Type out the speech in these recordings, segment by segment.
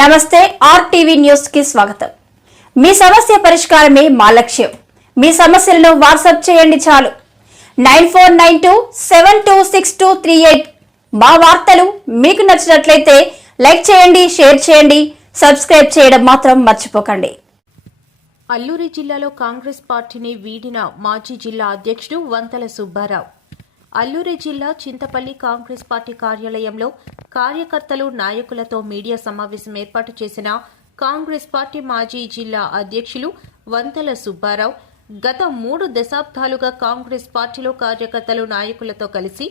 నమస్తే RTV news కి స్వాగతం. మీ సమస్య పరిష్కారమే మా లక్ష్యం. మీ సమస్యలను వాట్సాప్ చేయండి చాలు. 9492726238. మా వార్తలు మీకు నచ్చినట్లయితే లైక్ చేయండి, షేర్ చేయండి, సబ్స్క్రైబ్ చేయడం మాత్రం మర్చిపోకండి. అల్లూరి జిల్లాలో కాంగ్రెస్ పార్టీని వీడిన మాజీ జిల్లా అధ్యక్షుడు వంతల సుబ్బారావు. అల్లూరి జిల్లా చింతపల్లి కాంగ్రెస్ పార్టీ కార్యాలయంలో కార్యకర్తలు, నాయకులతో మీడియా సమావేశం ఏర్పాటు చేసిన కాంగ్రెస్ పార్టీ మాజీ జిల్లా అధ్యక్షులు వంతల సుబ్బారావు గత 3 దశాబ్దాలుగా కాంగ్రెస్ పార్టీలో కార్యకర్తలు, నాయకులతో కలిసి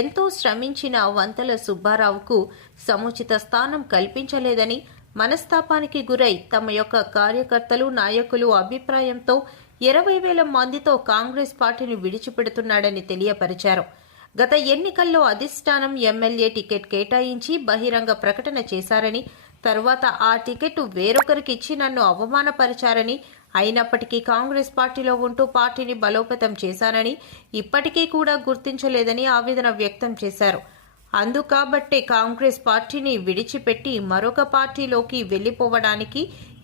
ఎంతో శ్రమించిన వంతల సుబ్బారావుకు సముచిత స్థానం కల్పించలేదని, మనస్తాపానికి గురై తమ యొక్క కార్యకర్తలు, నాయకులు అభిప్రాయంతో 20,000 మందితో కాంగ్రెస్ పార్టీని విడిచిపెడుతున్నాడని తెలియపరిచారు. గత ఎన్నికల్లో అధిష్టానం ఎమ్మెల్యే టికెట్ కేటాయించి బహిరంగ ప్రకటన చేశారని, తర్వాత ఆ టికెట్ వేరొకరికి ఇచ్చి నన్ను అవమానపరిచారని, అయినప్పటికీ కాంగ్రెస్ పార్టీలో ఉంటూ పార్టీని బలోపేతం చేశానని, ఇప్పటికీ కూడా గుర్తించలేదని ఆవేదన వ్యక్తం చేశారు. అందుకాబట్టే కాంగ్రెస్ పార్టీని విడిచిపెట్టి మరొక పార్టీలోకి వెళ్లిపోవడానికి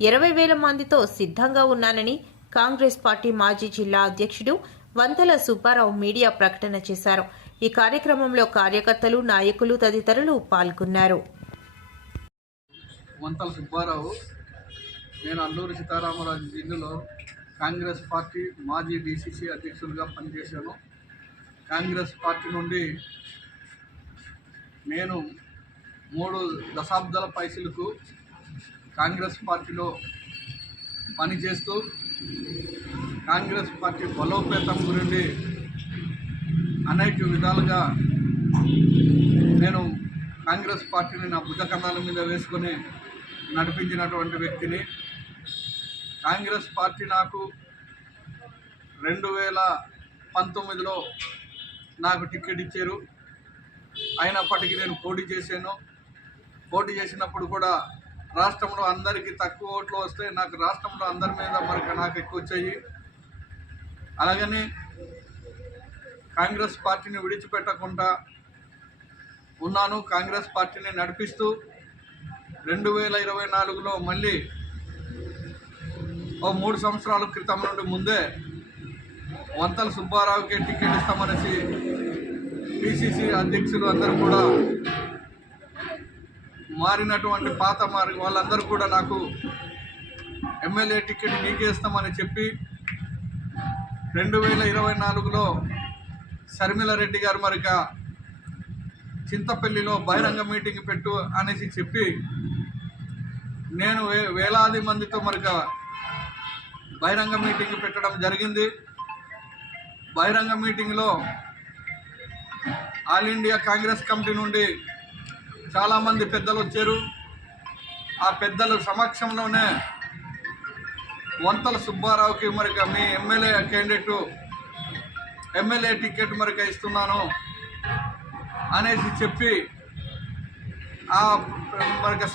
20,000 మందితో సిద్ధంగా ఉన్నానని కాంగ్రెస్ పార్టీ మాజీ జిల్లా అధ్యక్షుడు వంతల సుబ్బారావు మీడియా ప్రకటన చేశారు. ఈ కార్యక్రమంలో కార్యకర్తలు, నాయకులు తదితరులు పాల్గొన్నారు. వంతల సుబ్బారావు, నేను అల్లూరి సీతారామరాజు జిల్లాలో కాంగ్రెస్ పార్టీ మాజీ డీసీసీ అధ్యక్షులుగా పనిచేశాను. కాంగ్రెస్ పార్టీ నుండి నేను 3 దశాబ్దాల పైసలకు కాంగ్రెస్ పార్టీలో పనిచేస్తూ కాంగ్రెస్ పార్టీ బలోపేతం గురించి అనేక విధాలుగా నేను కాంగ్రెస్ పార్టీని నా భుజకన్నాల మీద వేసుకొని నడిపించినటువంటి వ్యక్తిని. కాంగ్రెస్ పార్టీ నాకు 2019లో నాకు టికెట్ ఇచ్చారు. అయినప్పటికీ నేను పోటీ చేశాను. పోటీ చేసినప్పుడు కూడా రాష్ట్రంలో అందరికీ తక్కువ ఓట్లు వస్తే నాకు రాష్ట్రంలో అందరి మీద నాకు ఎక్కువ వచ్చాయి. అలాగని కాంగ్రెస్ పార్టీని విడిచిపెట్టకుండా ఉన్నాను. కాంగ్రెస్ పార్టీని నడిపిస్తూ 2024లో మళ్ళీ 3 సంవత్సరాల క్రితం నుండి ముందే వంతల సుబ్బారావుకే టికెట్ ఇస్తామనేసి పిసిసి అధ్యక్షులు అందరూ కూడా మారినటువంటి పాత వాళ్ళందరూ కూడా నాకు ఎమ్మెల్యే టికెట్ నీకే ఇస్తామని చెప్పి 2024లో శర్మిలారెడ్డి గారు చింతపల్లిలో బహిరంగ మీటింగ్ పెట్టు అనేసి చెప్పి నేను వేలాది మందితో బహిరంగ మీటింగ్ పెట్టడం జరిగింది. బహిరంగ మీటింగ్లో ఆల్ ఇండియా కాంగ్రెస్ కమిటీ నుండి చాలామంది పెద్దలు వచ్చారు. ఆ పెద్దల సమక్షంలోనే వంతల సుబ్బారావుకి మీ ఎమ్మెల్యే క్యాండిడేటు ఎమ్మెల్యే టికెట్ ఇస్తున్నాను అనేసి చెప్పి ఆ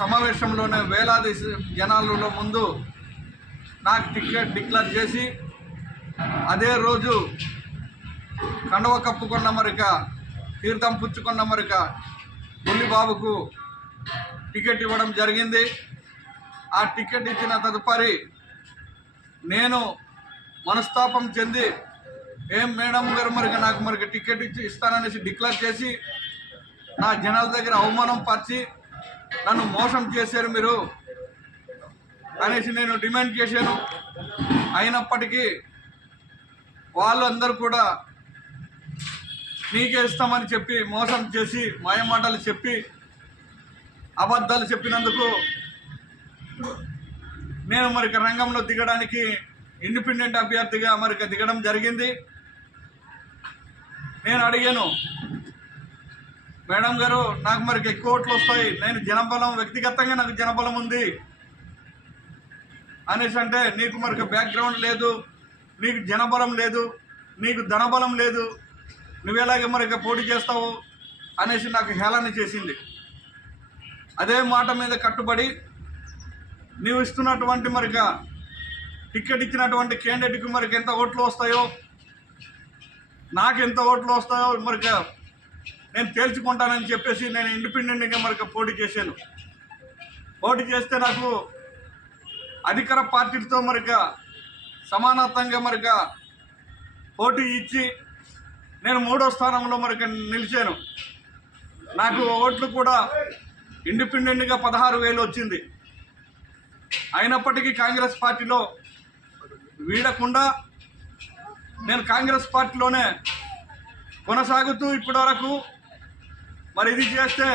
సమావేశంలోనే వేలాది జనాలలో ముందు నాకు టికెట్ డిక్లేర్ చేసి అదే రోజు కండవ కప్పుకున్న తీర్థం పుచ్చుకున్న బుల్లిబాబుకు టికెట్ ఇవ్వడం జరిగింది. ఆ టికెట్ ఇచ్చిన తదుపరి నేను మనస్తాపం చెంది మేడం గారు నాకు టికెట్ ఇస్తాననేసి డిక్లేర్ చేసి నా జనాల దగ్గర అవమానం పరిచి నన్ను మోసం చేశారు మీరు అనేసి నేను డిమాండ్ చేశాను. అయినప్పటికీ వాళ్ళందరూ కూడా నీకే ఇస్తామని చెప్పి మోసం చేసి మాయమాటలు చెప్పి అబద్ధాలు చెప్పినందుకు నేను రంగంలో దిగడానికి ఇండిపెండెంట్ అభ్యర్థిగా దిగడం జరిగింది. నేను అడిగాను, మేడం గారు నాకు ఎక్కువ ఓట్లు వస్తాయి, నేను జనబలం వ్యక్తిగతంగా నాకు జనబలం ఉంది అనేసి అంటే నీకు బ్యాక్గ్రౌండ్ లేదు, నీకు జనబలం లేదు, నీకు ధనబలం లేదు, నువ్వేలాగే పోటీ చేస్తావు అనేసి నాకు హేళన చేసింది. అదే మాట మీద కట్టుబడి నీవు ఇస్తున్నటువంటి టికెట్ ఇచ్చినటువంటి క్యాండిడేట్కి ఎంత ఓట్లు వస్తాయో, నాకు ఎంత ఓట్లు వస్తాయో నేను తేల్చుకుంటానని చెప్పేసి నేను ఇండిపెండెంట్గా పోటీ చేశాను. పోటీ చేస్తే నాకు అధికార పార్టీలతో మరిగా సమానత్వంగా మరిగా పోటీ ఇచ్చి నేను 3వ స్థానంలో మరిగా నిలిచాను. నాకు ఓట్లు కూడా ఇండిపెండెంట్గా 16,000 వచ్చింది. అయినప్పటికీ కాంగ్రెస్ పార్టీలో వీడకుండా నేను కాంగ్రెస్ పార్టీలోనే కొనసాగుతూ ఇప్పటి వరకు మరి ఇది చేస్తే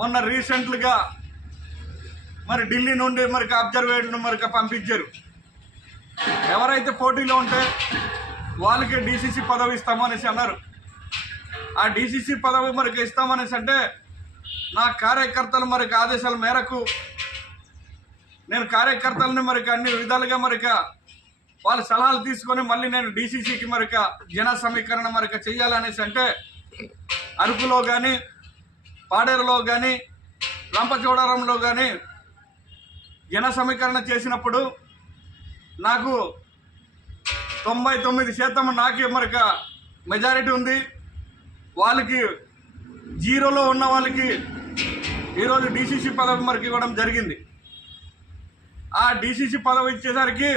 మొన్న రీసెంట్గా మరి ఢిల్లీ నుండి మరి అబ్జర్వేటర్ను మరి పంపించారు. ఎవరైతే పోటీలో ఉంటే వాళ్ళకే డీసీసీ పదవి ఇస్తామనేసి అన్నారు. ఆ డీసీసీ పదవి మరికి ఇస్తామనేసి అంటే నా కార్యకర్తలు మరికి ఆదేశాల మేరకు నేను కార్యకర్తలని మరికి అన్ని విధాలుగా మరిక వాళ్ళ సలహాలు తీసుకొని మళ్ళీ నేను డీసీసీకి మరిక జన సమీకరణ మరిక చెయ్యాలనేసి అంటే అరకులో కానీ పాడేరులో కానీ రంపచోడవరంలో కానీ జన సమీకరణ చేసినప్పుడు నాకు 99% నాకే మరిక మెజారిటీ ఉంది. వాళ్ళకి 0లో ఉన్న వాళ్ళకి ఈరోజు డీసీసీ పదవి మరికి ఇవ్వడం జరిగింది. ఆ డీసీసీ పదవి ఇచ్చేసరికి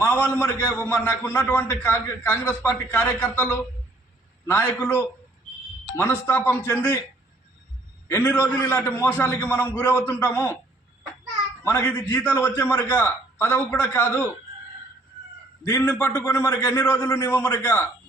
మా వాళ్ళు మరికి నాకు ఉన్నటువంటి కాంగ్రెస్ పార్టీ కార్యకర్తలు నాయకులు మనస్తాపం చెంది ఎన్ని రోజులు ఇలాంటి మోసాలకి మనం గురవుతుంటాము, మనకి ఇది జీతాలు వచ్చే మరిక పదవి కూడా కాదు, దీన్ని పట్టుకొని మరికి ఎన్ని రోజులు నీవు మరిక